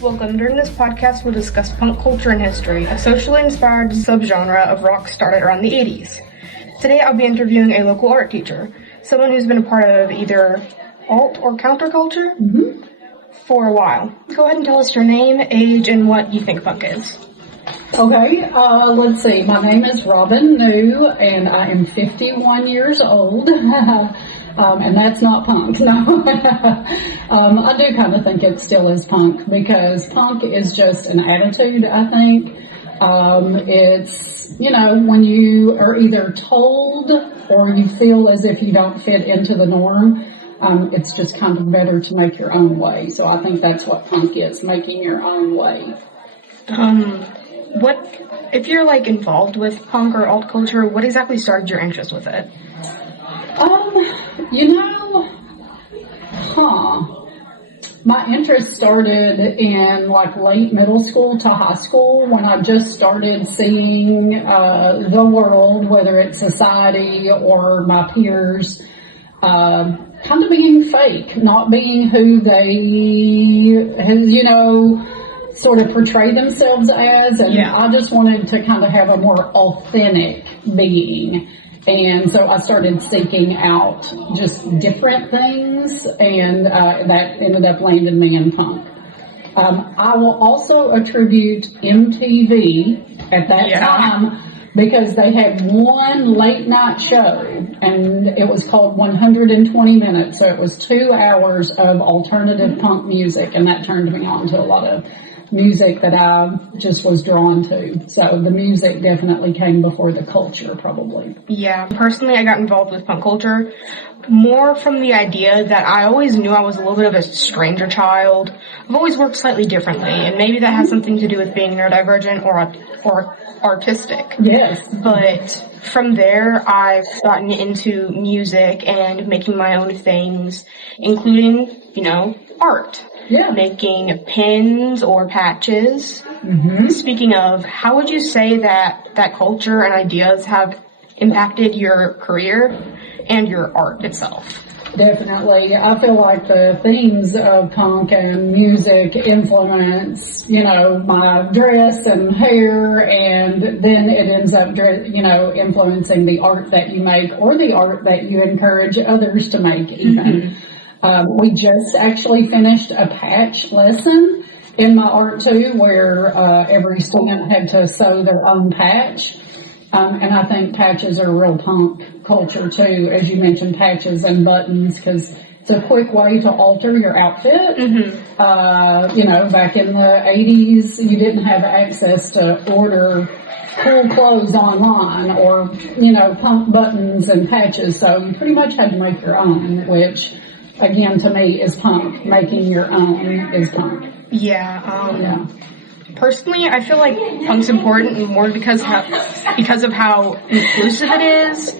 Welcome. During this podcast, we'll discuss punk culture and history, a socially inspired subgenre of rock started around the 80s. Today, I'll be interviewing a local art teacher, someone who's been a part of either alt or counterculture for a while. Go ahead and tell us your name, age, and what you think punk is. Okay, let's see. My name is Robin New, and I am 51 years old. And that's not punk, no. I do kind of think it still is punk, because punk is just an attitude, I think. It's, when you are either told or you feel as if you don't fit into the norm, it's just kind of better to make your own way. So I think that's what punk is, making your own way. If you're involved with punk or alt culture, what exactly started your interest with it? My interest started in late middle school to high school, when I just started seeing the world, whether it's society or my peers, kind of being fake, not being who they, sort of portray themselves as, and I just wanted to kind of have a more authentic being. And so I started seeking out just different things, and that ended up landing me in punk. I will also attribute MTV at that time, because they had one late night show, and it was called 120 Minutes. So it was 2 hours of alternative punk music, and that turned me on to a lot of music that I just was drawn to. So the music definitely came before the culture, probably. Yeah, personally, I got involved with punk culture more from the idea that I always knew I was a little bit of a stranger child. I've always worked slightly differently, and maybe that has something to do with being neurodivergent or artistic. Yes. But from there, I've gotten into music and making my own things, including, art. Yeah. Making pins or patches. Speaking of, how would you say that culture and ideas have impacted your career and your art itself? Definitely. I feel like the themes of punk and music influence, my dress and hair, and then it ends up, influencing the art that you make, or the art that you encourage others to make even. We just actually finished a patch lesson in my art too, where every student had to sew their own patch. And I think patches are real punk culture too, as you mentioned, patches and buttons, because it's a quick way to alter your outfit. Back in the 80s, you didn't have access to order cool clothes online, or, punk buttons and patches, so you pretty much had to make your own, which, again, to me, is punk. Making your own is punk. Personally, I feel like punk's important more because of how inclusive it is,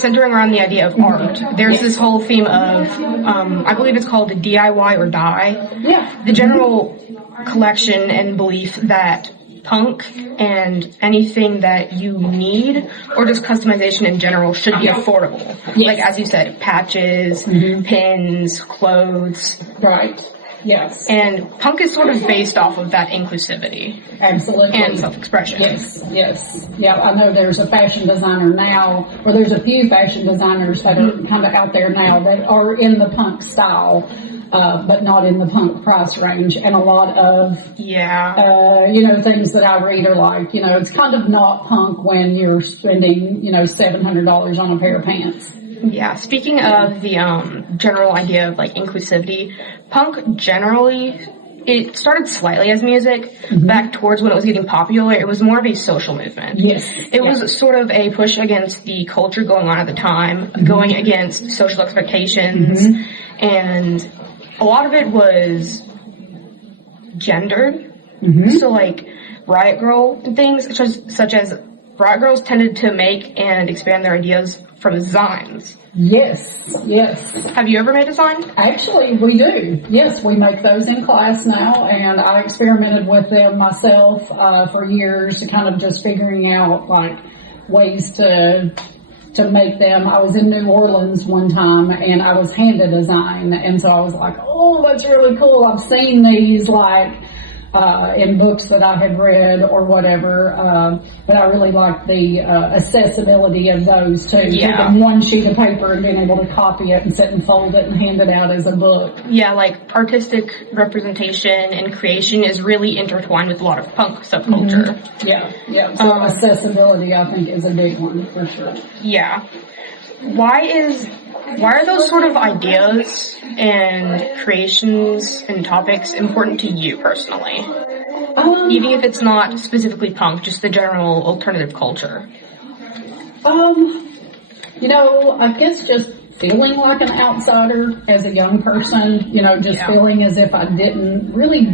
centering around the idea of art. There's this whole theme of, I believe it's called DIY or die. Yeah. The general collection and belief that punk and anything that you need, or just customization in general, should be affordable. Yes. As you said, patches, pins, clothes. Right. Yes. And punk is sort of based off of that inclusivity. Absolutely. And self-expression. Yes. Yeah, I know there's a fashion designer now, or there's a few fashion designers that are kind of out there now that are in the punk style, but not in the punk price range. And a lot of, things that I read are it's kind of not punk when you're spending, $700 on a pair of pants. Yeah, speaking of the general idea of inclusivity, punk generally, it started slightly as music. Back towards when it was getting popular, it was more of a social movement. Yes. It was sort of a push against the culture going on at the time, going against social expectations, and a lot of it was gendered. So Riot Grrrl and things such as Riot Grrrls tended to make and expand their ideas from zines. Yes. Have you ever made a zine? Actually, we do. Yes, we make those in class now, and I experimented with them myself for years, kind of just figuring out ways to make them. I was in New Orleans one time, and I was handed a zine, and so I was like, oh, that's really cool. I've seen these in books that I had read or whatever. But I really liked the accessibility of those too. Yeah. Taking one sheet of paper and being able to copy it and sit and fold it and hand it out as a book. Yeah, like artistic representation and creation is really intertwined with a lot of punk subculture. Yeah. So accessibility, I think, is a big one for sure. Yeah. Why are those sort of ideas and creations and topics important to you personally? Even if it's not specifically punk, just the general alternative culture. I guess just feeling like an outsider as a young person, feeling as if I didn't really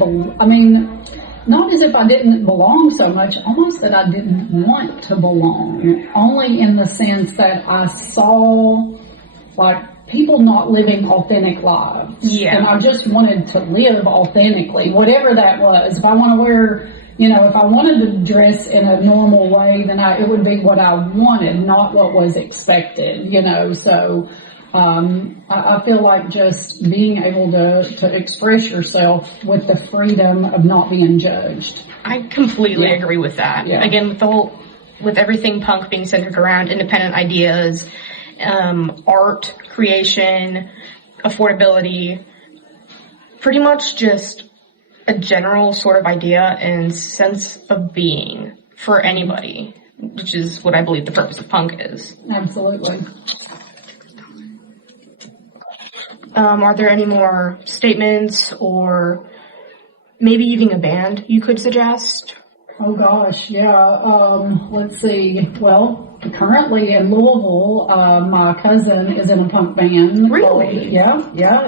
not as if I didn't belong so much, almost that I didn't want to belong. Only in the sense that I saw, like, people not living authentic lives. Yeah. And I just wanted to live authentically, whatever that was. If I want to wear, if I wanted to dress in a normal way, then it would be what I wanted, not what was expected, so... I feel like just being able to express yourself with the freedom of not being judged. I completely agree with that. Yeah. Again, with everything punk being centered around independent ideas, art, creation, affordability, pretty much just a general sort of idea and sense of being for anybody, which is what I believe the purpose of punk is. Absolutely. Are there any more statements or maybe even a band you could suggest? Oh gosh, yeah. Let's see. Well, currently in Louisville, my cousin is in a punk band. Really? Yeah.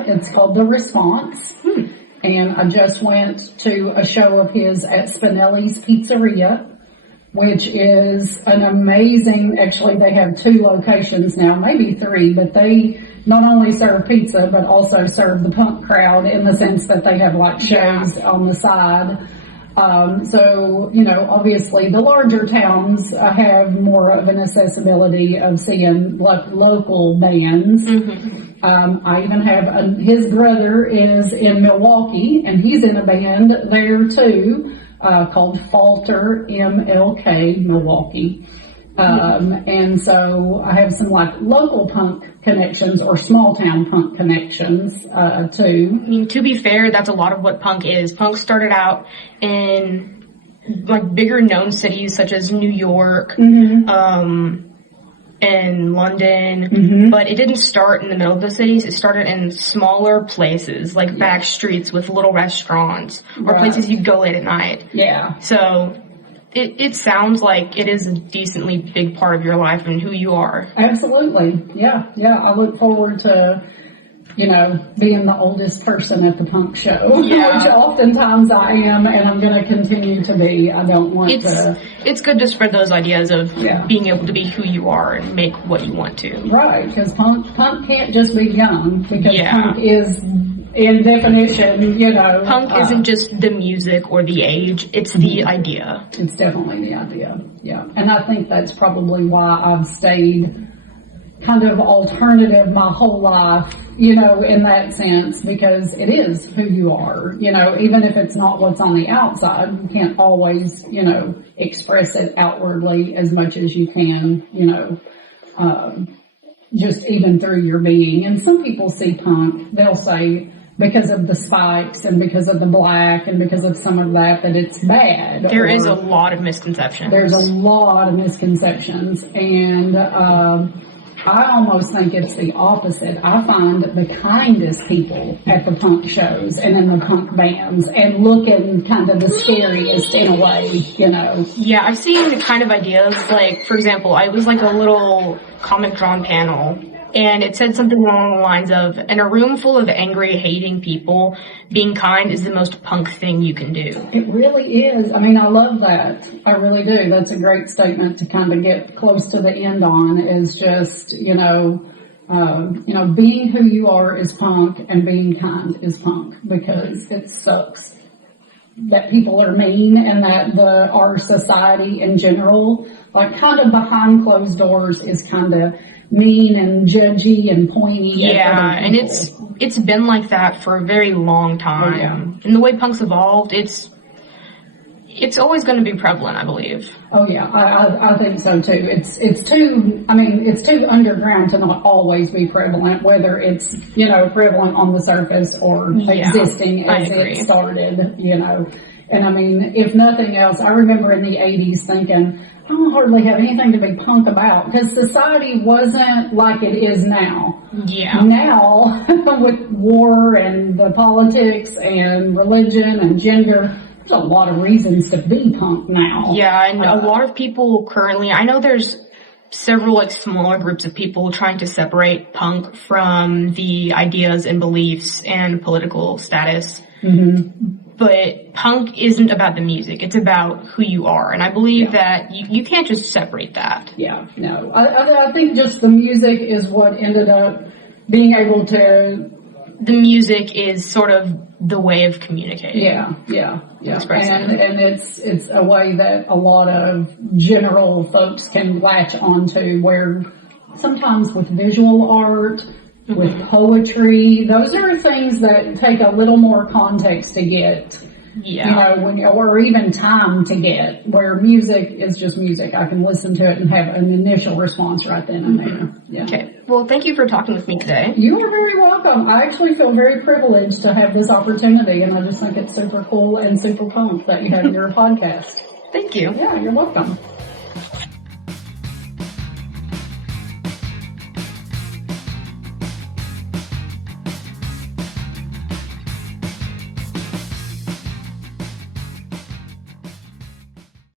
It's called The Response. And I just went to a show of his at Spinelli's Pizzeria, which is an amazing, actually they have 2 locations now, maybe 3, but they not only serve pizza, but also serve the punk crowd in the sense that they have like shows on the side. So, obviously the larger towns have more of an accessibility of seeing local bands. I even have his brother is in Milwaukee and he's in a band there too, called Falter MLK Milwaukee. And so I have some like local punk connections or small town punk connections, too. I mean, to be fair, that's a lot of what punk is. Punk started out in like bigger known cities such as New York, and London, but it didn't start in the middle of the cities. It started in smaller places like back streets with little restaurants or places you'd go late at night. Yeah. So it sounds like it is a decently big part of your life and who you are. Absolutely. Yeah. I look forward to, being the oldest person at the punk show, which oftentimes I am, and I'm going to continue to be. I don't want It's good to spread those ideas of being able to be who you are and make what you want to. Right, because punk can't just be young, because punk is, in definition, Punk isn't just the music or the age, it's the idea. It's definitely the idea, yeah. And I think that's probably why I've stayed kind of alternative my whole life, in that sense, because it is who you are, even if it's not what's on the outside, you can't always, express it outwardly as much as you can, just even through your being. And some people see punk, they'll say, because of the spikes and because of the black and because of some of that it's bad. There is a lot of misconceptions. There's a lot of misconceptions, and I almost think it's the opposite. I find the kindest people at the punk shows and in the punk bands and looking kind of the scariest in a way, Yeah, I've seen the kind of ideas, like, for example, I was like a little comic drawn panel, and it said something along the lines of, in a room full of angry, hating people, being kind is the most punk thing you can do. It really is. I mean, I love that. I really do. That's a great statement to kind of get close to the end on, is just, being who you are is punk and being kind is punk, because it sucks that people are mean and that our society in general, like kind of behind closed doors, is kind of mean and judgy and pointy. Yeah, and it's been like that for a very long time. Oh, yeah. And the way punk's evolved, it's it's always going to be prevalent, I believe. Oh yeah, I think so too. It's too underground to not always be prevalent, whether it's, prevalent on the surface or existing as it started, And I mean, if nothing else, I remember in the 80s thinking, I don't hardly have anything to be punk about, because society wasn't like it is now. Yeah. Now, with war and the politics and religion and gender, there's a lot of reasons to be punk now. Yeah, and a lot of people currently, I know there's several smaller groups of people trying to separate punk from the ideas and beliefs and political status. Mm-hmm. But punk isn't about the music. It's about who you are. And I believe that you can't just separate that. Yeah, no. I think just the music is what ended up being able to... The music is sort of the way of communicating. Yeah. And it's a way that a lot of general folks can latch onto, where sometimes with visual art, with poetry, those are things that take a little more context to get. Yeah. Or even time to get, where music is just music. I can listen to it and have an initial response right then and there. Yeah. Okay. Well, thank you for talking with me today. You are very welcome. I actually feel very privileged to have this opportunity, and I just think it's super cool and super punk that you have your podcast. Thank you. Yeah, you're welcome.